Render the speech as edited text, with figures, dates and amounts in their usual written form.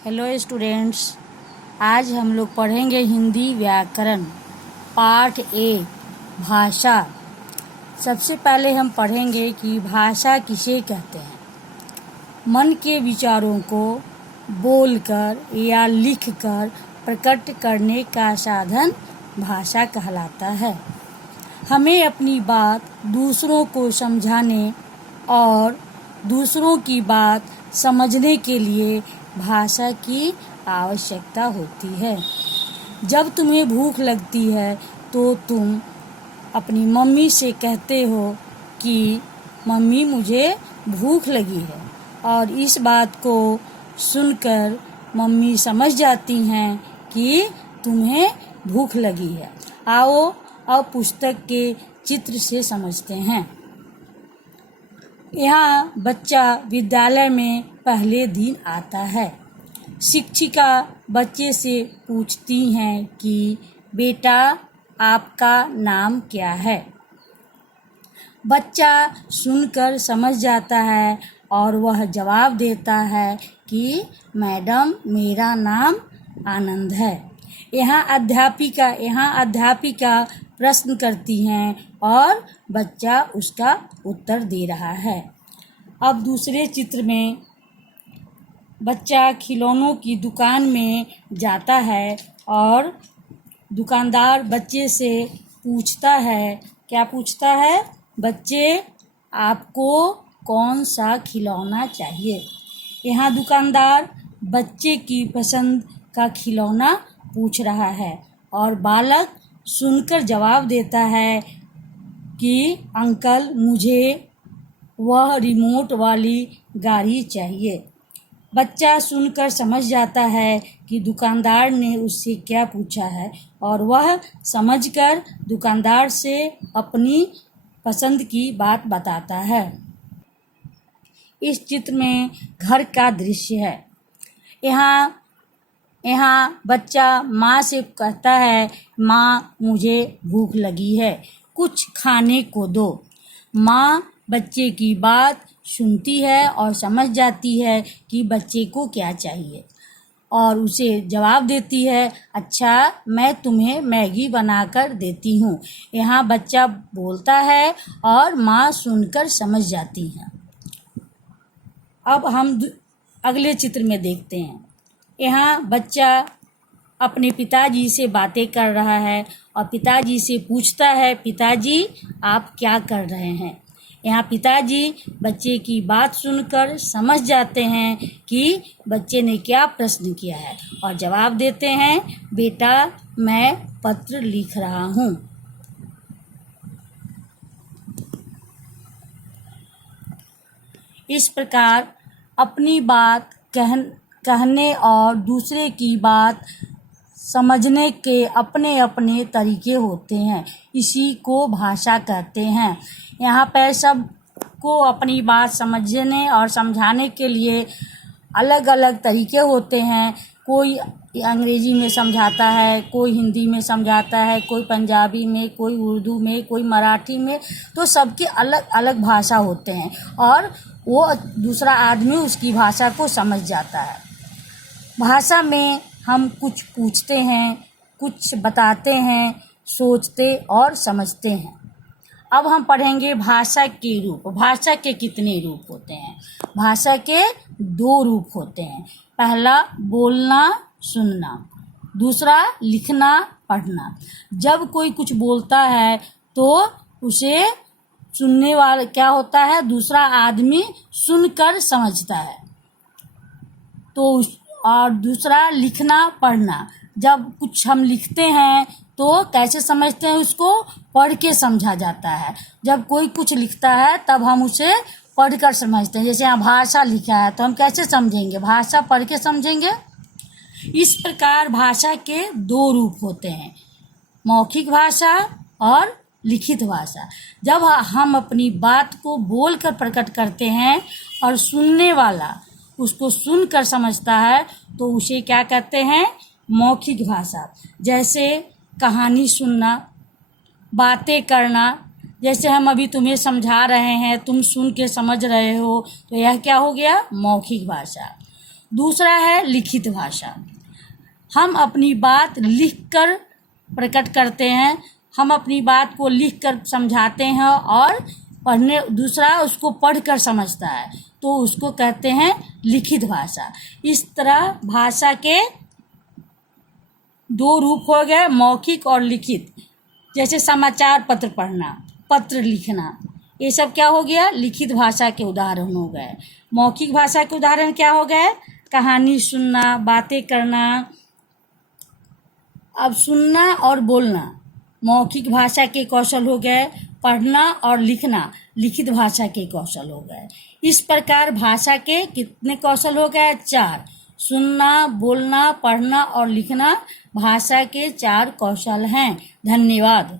Hello students, आज हम लोग पढ़ेंगे हिंदी व्याकरण पार्ट ए भाषा। सबसे पहले हम पढ़ेंगे कि भाषा किसे कहते हैं। मन के विचारों को बोलकर या लिखकर प्रकट करने का साधन भाषा कहलाता है। हमें अपनी बात दूसरों को समझाने और दूसरों की बात समझने के लिए भाषा की आवश्यकता होती है। जब तुम्हें भूख लगती है तो तुम अपनी मम्मी से कहते हो कि मम्मी मुझे भूख लगी है, और इस बात को सुनकर मम्मी समझ जाती हैं कि तुम्हें भूख लगी है। आओ अब पुस्तक के चित्र से समझते हैं। यहाँ बच्चा विद्यालय में पहले दिन आता है। शिक्षिका बच्चे से पूछती हैं कि बेटा आपका नाम क्या है। बच्चा सुनकर समझ जाता है और वह जवाब देता है कि मैडम मेरा नाम आनंद है। यहाँ अध्यापिका प्रश्न करती हैं और बच्चा उसका उत्तर दे रहा है। अब दूसरे चित्र में बच्चा खिलौनों की दुकान में जाता है और दुकानदार बच्चे से पूछता है, क्या पूछता है? बच्चे आपको कौन सा खिलौना चाहिए। यहाँ दुकानदार बच्चे की पसंद का खिलौना पूछ रहा है और बालक सुनकर जवाब देता है कि अंकल मुझे वह रिमोट वाली गाड़ी चाहिए। बच्चा सुनकर समझ जाता है कि दुकानदार ने उससे क्या पूछा है और वह समझकर दुकानदार से अपनी पसंद की बात बताता है। इस चित्र में घर का दृश्य है। यहाँ बच्चा माँ से कहता है, माँ मुझे भूख लगी है, कुछ खाने को दो। माँ बच्चे की बात सुनती है और समझ जाती है कि बच्चे को क्या चाहिए और उसे जवाब देती है, अच्छा मैं तुम्हें मैगी बनाकर देती हूँ। यहाँ बच्चा बोलता है और माँ सुनकर समझ जाती है। अब हम अगले चित्र में देखते हैं। यहाँ बच्चा अपने पिताजी से बातें कर रहा है और पिताजी से पूछता है, पिताजी आप क्या कर रहे हैं। यहाँ पिताजी बच्चे की बात सुनकर समझ जाते हैं कि बच्चे ने क्या प्रश्न किया है और जवाब देते हैं, बेटा मैं पत्र लिख रहा हूँ। इस प्रकार अपनी बात कहने और दूसरे की बात समझने के अपने अपने तरीके होते हैं। इसी को भाषा कहते हैं। यहाँ पर सबको अपनी बात समझने और समझाने के लिए अलग अलग तरीके होते हैं। कोई अंग्रेजी में समझाता है, कोई हिंदी में समझाता है, कोई पंजाबी में, कोई उर्दू में, कोई मराठी में। तो सबके अलग अलग भाषा होते हैं और वो दूसरा आदमी उसकी भाषा को समझ जाता है। भाषा में हम कुछ पूछते हैं, कुछ बताते हैं, सोचते और समझते हैं। अब हम पढ़ेंगे भाषा के रूप। भाषा के कितने रूप होते हैं? भाषा के 2 रूप होते हैं। पहला बोलना सुनना, दूसरा लिखना पढ़ना। जब कोई कुछ बोलता है तो उसे सुनने वाला क्या होता है, दूसरा आदमी सुनकर समझता है। तो और दूसरा लिखना पढ़ना। जब कुछ हम लिखते हैं तो कैसे समझते हैं, उसको पढ़ के समझा जाता है। जब कोई कुछ लिखता है तब हम उसे पढ़कर समझते हैं। जैसे यहाँ भाषा लिखा है तो हम कैसे समझेंगे, भाषा पढ़ के समझेंगे। इस प्रकार भाषा के 2 रूप होते हैं, मौखिक भाषा और लिखित भाषा। जब हम अपनी बात को बोलकर प्रकट करते हैं और सुनने वाला उसको सुनकर समझता है तो उसे क्या कहते हैं, मौखिक भाषा। जैसे कहानी सुनना, बातें करना। जैसे हम अभी तुम्हें समझा रहे हैं, तुम सुन के समझ रहे हो, तो यह क्या हो गया, मौखिक भाषा। दूसरा है लिखित भाषा। हम अपनी बात लिखकर प्रकट करते हैं, हम अपनी बात को लिखकर समझाते हैं और दूसरा उसको पढ़कर समझता है, तो उसको कहते हैं लिखित भाषा। इस तरह भाषा के दो रूप हो गए, मौखिक और लिखित। जैसे समाचार पत्र पढ़ना, पत्र लिखना, ये सब क्या हो गया, लिखित भाषा के उदाहरण हो गए। मौखिक भाषा के उदाहरण क्या हो गए, कहानी सुनना, बातें करना। अब सुनना और बोलना मौखिक भाषा के कौशल हो गए, पढ़ना और लिखना लिखित भाषा के कौशल हो गए। इस प्रकार भाषा के कितने कौशल हो गए, 4। सुनना, बोलना, पढ़ना और लिखना भाषा के 4 कौशल हैं। धन्यवाद।